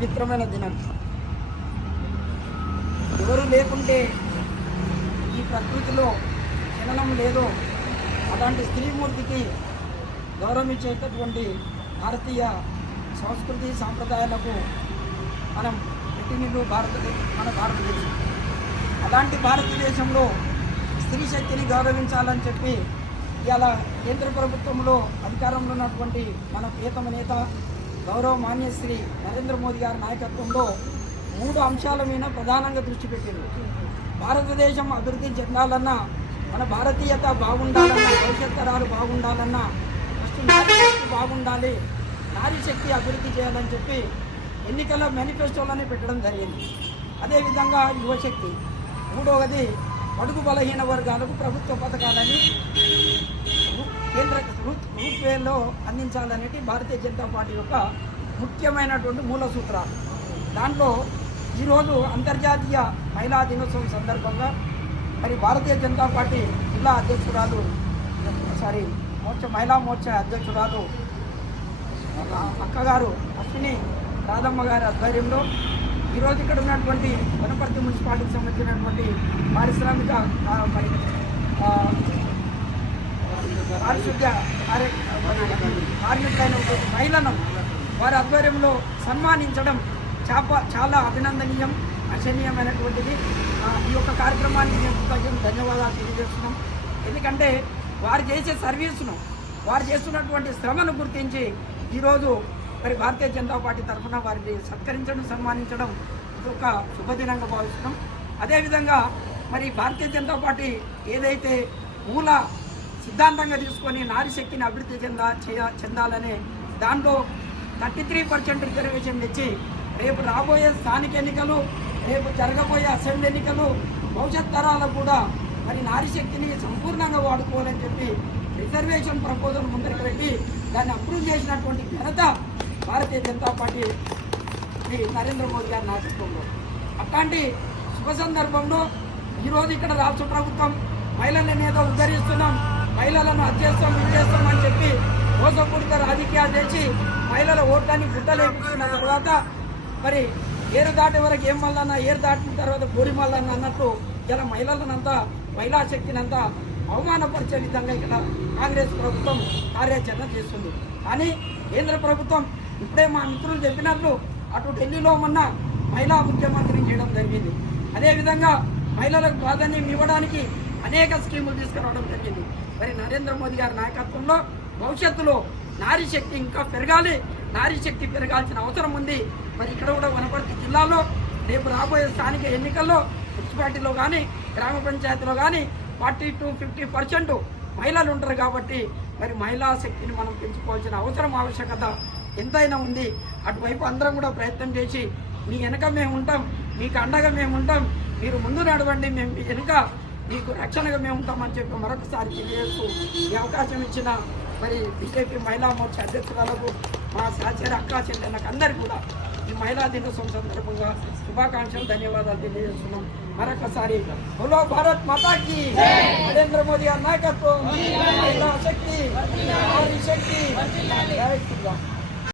పవిత్రమైన దినం. ఎవరు లేకుంటే ఈ ప్రకృతిలో జననం లేదో అలాంటి స్త్రీమూర్తికి గౌరవం ఇచ్చేటటువంటి భారతీయ సంస్కృతి సాంప్రదాయాలకు మనం పెట్టినిల్లు మన భారతదేశం. అలాంటి భారతదేశంలో స్త్రీ శక్తిని గౌరవించాలని చెప్పి ఇవాళ కేంద్ర ప్రభుత్వంలో అధికారంలో ఉన్నటువంటి మన ప్రియతమ నేత గౌరవ మాన్యశ్రీ నరేంద్ర మోదీ గారి నాయకత్వంలో 3 అంశాల మీద ప్రధానంగా దృష్టి పెట్టింది. భారతదేశం అభివృద్ధి చెందాలన్నా, మన భారతీయత బాగుండాలన్నా, భవిష్యత్ తరాలు బాగుండాలన్నా ఫస్ట్ నారీ శక్తి బాగుండాలి, నారీ శక్తి అభివృద్ధి చేయాలని చెప్పి ఎన్నికల మేనిఫెస్టోలోనే పెట్టడం జరిగింది. అదేవిధంగా యువశక్తి, 3వది బడుగు బలహీన వర్గాలకు ప్రభుత్వ పథకాలని కేంద్ర రూపేలో అందించాలనేది భారతీయ జనతా పార్టీ యొక్క ముఖ్యమైనటువంటి మూల సూత్రాలు. దాంట్లో ఈరోజు అంతర్జాతీయ మహిళా దినోత్సవం సందర్భంగా మరి భారతీయ జనతా పార్టీ జిల్లా అధ్యక్షురాలు మహిళా మోర్చా అధ్యక్షురాలు అక్కగారు అశ్విని రాధమ్మ గారి ఆధ్వర్యంలో ఈరోజు ఇక్కడ ఉన్నటువంటి వనపర్తి మున్సిపాలిటీకి సంబంధించినటువంటి పారిశ్రామిక పారిశుద్ధ్య కార్మికులైన మహిళలను వారి ఆధ్వర్యంలో సన్మానించడం చాలా అభినందనీయం, అర్చనీయమైనటువంటిది. ఈ యొక్క కార్యక్రమానికి మేము ధన్యవాదాలు తెలియజేస్తున్నాం. ఎందుకంటే వారు చేసే సర్వీసును, వారు చేస్తున్నటువంటి శ్రమను గుర్తించి ఈరోజు మరి భారతీయ జనతా పార్టీ తరఫున వారిని సత్కరించడం, సన్మానించడం ఇది ఒక శుభదినంగా భావిస్తున్నాం. అదేవిధంగా మరి భారతీయ జనతా పార్టీ ఏదైతే మూల సిద్ధాంతంగా తీసుకొని నారీ శక్తిని అభివృద్ధి చెందాలనే దాంట్లో 33% రిజర్వేషన్ తెచ్చి రేపు రాబోయే స్థానిక ఎన్నికలు, రేపు జరగబోయే అసెంబ్లీ ఎన్నికలు, భవిష్యత్ తరాలకు కూడా మరి నారీ శక్తిని సంపూర్ణంగా వాడుకోవాలని చెప్పి రిజర్వేషన్ ప్రపోజల్ ముందరికి పెట్టి దాన్ని అప్రూవ్ చేసినటువంటి ఘనత భారతీయ జనతా పార్టీ శ్రీ నరేంద్ర మోదీ గారి నాయకత్వంలో. అట్లాంటి శుభ సందర్భంలో ఈరోజు ఇక్కడ రాష్ట్ర ప్రభుత్వం మహిళలను ఏదో ఉద్ధరిస్తున్నాం, మహిళలను అధ్యస్తాం, ఇచ్చేస్తాం అని చెప్పి మోసపూరిత రాజకీయాలు చేసి మహిళల ఓట్లని గుట్టలేపించుకున్న తర్వాత మరి ఏరు దాటే వరకు ఏం మల్లన్నా, ఏరు దాటిన తర్వాత గోరి మల్లన్న అన్నట్టు ఇలా మహిళలనంతా, మహిళా శక్తినంతా అవమానపరిచే విధంగా ఇక్కడ కాంగ్రెస్ ప్రభుత్వం కార్యాచరణ చేస్తుంది. కానీ కేంద్ర ప్రభుత్వం ఇప్పుడే మా మిత్రులు చెప్పినట్లు అటు ఢిల్లీలో మొన్న మహిళా ముఖ్యమంత్రిని చేయడం జరిగింది. అదేవిధంగా మహిళలకు ప్రాధాన్యం ఇవ్వడానికి అనేక స్కీములు తీసుకురావడం జరిగింది. మరి నరేంద్ర మోదీ గారి నాయకత్వంలో భవిష్యత్తులో నారీ శక్తి ఇంకా పెరగాలి, నారీ శక్తి పెరగాల్సిన అవసరం ఉంది. మరి ఇక్కడ కూడా వనపర్తి జిల్లాలో రేపు రాబోయే స్థానిక ఎన్నికల్లో మున్సిపాలిటీలో కానీ గ్రామ పంచాయతీలో కానీ 40 to 50% మహిళలు ఉంటారు. కాబట్టి మరి మహిళా శక్తిని మనం పెంచుకోవాల్సిన ఆవశ్యకత ఎంతైనా ఉంది. అటువైపు అందరం కూడా ప్రయత్నం చేసి మీ వెనక మేము ఉంటాం, మీకు అండగా మేము ఉంటాం, మీరు ముందు నడవండి, మేము మీ వెనుక మీకు రక్షణగా మేము ఉంటామని చెప్పి మరొకసారి తెలియజేస్తూ ఈ అవకాశం ఇచ్చిన మరి బీజేపీ మహిళా మోర్చా అధ్యక్షురాలకు, మా సహచర అక్కా చెల్లెళ్ళకు అందరికీ కూడా ఈ మహిళా దినోత్సవం సందర్భంగా శుభాకాంక్షలు, ధన్యవాదాలు తెలియజేస్తున్నాం. మరొకసారి బోలో భారత్ మాతాకి, నరేంద్ర మోదీ గారి నాయకత్వం, మహిళా శక్తి, నారీ శక్తి, జై శ్రీరామ్.